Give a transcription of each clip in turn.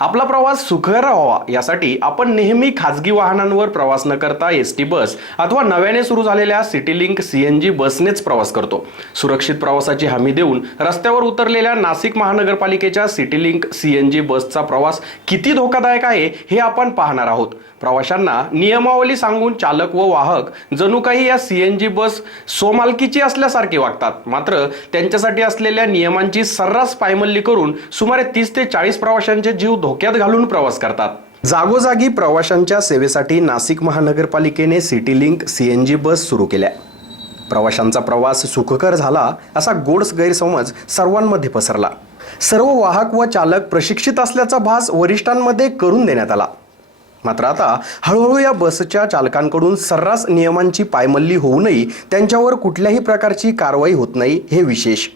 आपला प्रवास सुखकर व्हावा यासाठी आपण नेहमी खाजगी वाहनांवर प्रवास न करता एस टी बस अथवा नव्याने सुरू झालेल्या city link C N G बसनेच प्रवास करतो. सुरक्षित प्रवासाची हमी देऊन रस्त्यावर उतरलेल्या नाशिक महानगरपालिकेच्या city link C N G बसचा प्रवास किती धोकादायक आहे हे आपण पाहणार आहोत. प्रवाशांना नियमावली सांगून चालक व वाहक जणू काही या सी एन जी बस स्वमालकीची असल्यासारखे वागतात. मात्र त्यांच्यासाठी असलेल्या नियमांची सर्रास पायमल्ली करून सुमारे तीस ते चाळीस प्रवाशांचे जीव धोक्यात घालून प्रवास करतात. जागोजागी प्रवाशांच्या सेवेसाठी नाशिक महानगरपालिकेने city link C N G bus सुरू केल्या. प्रवाशांचा प्रवास सुखकर झाला असा गोडस गैरसमज सर्वांमध्ये पसरला. सर्व वाहक व चालक प्रशिक्षित असल्याचा भास वरिष्ठांमध्ये करून देण्यात आला. मात्र आता हळूहळू या बसच्या चालकांकडून सर्रास नियमांची पायमल्ली होऊनही त्यांच्यावर कुठल्याही प्रकारची कारवाई होत नाही हे विशेष.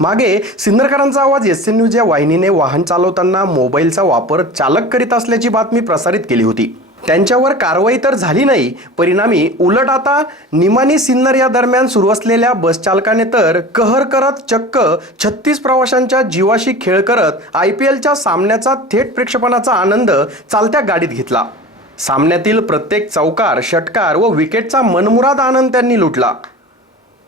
मागे सिन्नरकरांचा आवाज एस एन न्यूज या वाहिनीने वाहन चालवताना मोबाईलचा वापर चालक करीत असल्याची बातमी प्रसारित केली होती. त्यांच्यावर कारवाई तर झाली नाही परिणामी उलट आता निमानी सिन्नर या दरम्यान सुरू असलेल्या बस चालकाने तर कहर करत चक्क छत्तीस प्रवाशांच्या जीवाशी खेळ करत आय पी एलच्या सामन्याचा थेट प्रेक्षेपणाचा आनंद चालत्या गाडीत घेतला. सामन्यातील प्रत्येक चौकार षटकार व विकेटचा मनमुराद आनंद त्यांनी लुटला.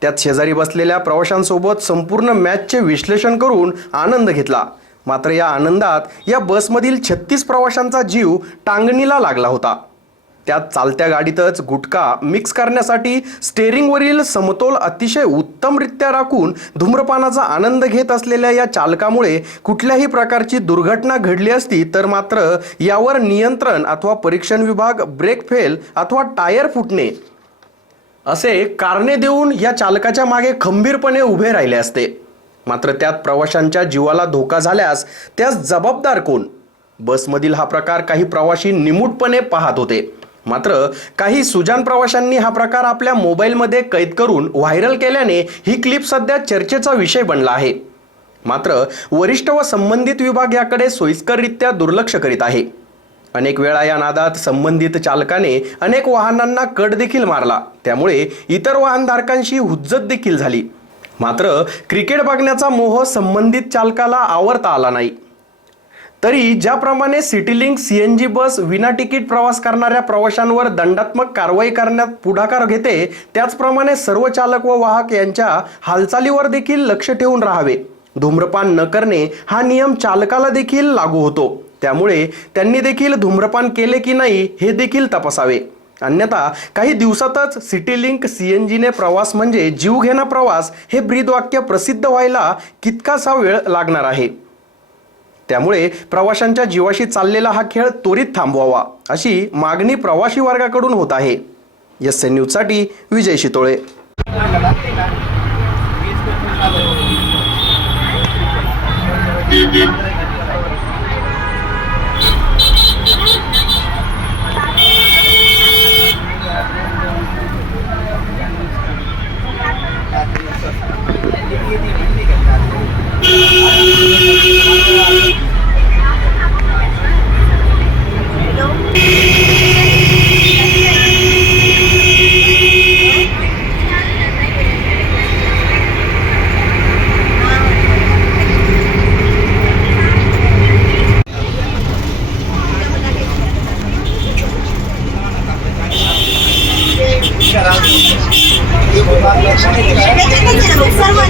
त्यात शेजारी बसलेल्या प्रवाशांसोबत संपूर्ण मॅचचे विश्लेषण करून आनंद घेतला. मात्र या आनंदात या बसमधील छत्तीस प्रवाशांचा जीव टांगणीला लागला होता. त्यात चालत्या गाडीतच गुटखा मिक्स करण्यासाठी स्टेअरिंगवरील समतोल अतिशय उत्तमरित्या राखून धूम्रपानाचा आनंद घेत असलेल्या या चालकामुळे कुठल्याही प्रकारची दुर्घटना घडली असती तर मात्र यावर नियंत्रण अथवा परीक्षण विभाग ब्रेक फेल अथवा टायर फुटणे असे कारणे देऊन या चालकाच्या मागे खंबीरपणे उभे राहिले असते. मात्र त्यात प्रवाशांच्या जीवाला धोका झाल्यास त्यास जबाबदार कोण? बसमधील हा प्रकार काही प्रवाशी निमूटपणे पाहत होते. मात्र काही सुजान प्रवाशांनी हा प्रकार आपल्या मोबाईलमध्ये कैद करून व्हायरल केल्याने ही क्लिप सध्या चर्चेचा विषय बनला आहे. मात्र वरिष्ठ व संबंधित विभाग याकडे सोयीस्कररित्या दुर्लक्ष करीत आहे. अनेक वेळा या नादात संबंधित चालकाने अनेक वाहनांना कट देखील मारला. त्यामुळे इतर वाहनधारकांशी हुज्जत देखील झाली. मात्र क्रिकेट बघण्याचा मोह संबंधित चालकाला आवरता आला नाही. तरी ज्याप्रमाणे सिटीलिंक सी एन जी बस विना तिकीट प्रवास करणाऱ्या प्रवाशांवर दंडात्मक कारवाई करण्यात पुढाकार घेते त्याचप्रमाणे सर्व चालक व वाहक यांच्या हालचालीवर देखील लक्ष ठेवून राहावे. धूम्रपान न करणे हा नियम चालकाला देखील लागू होतो. त्यामुळे त्यांनी देखील धूम्रपान केले की नाही हे देखील तपासावे. अन्यथा काही दिवसातच सिटी लिंक सी एन जीने प्रवास म्हणजे जीवघेणा प्रवास हे ब्रीदवाक्य प्रसिद्ध व्हायला कितकासा वेळ लागणार आहे? त्यामुळे प्रवाशांच्या जीवाशी चाललेला हा खेळ त्वरित थांबवावा अशी मागणी प्रवाशी वर्गाकडून होत आहे. एस एन न्यूजसाठी विजय शितोळे. सर्व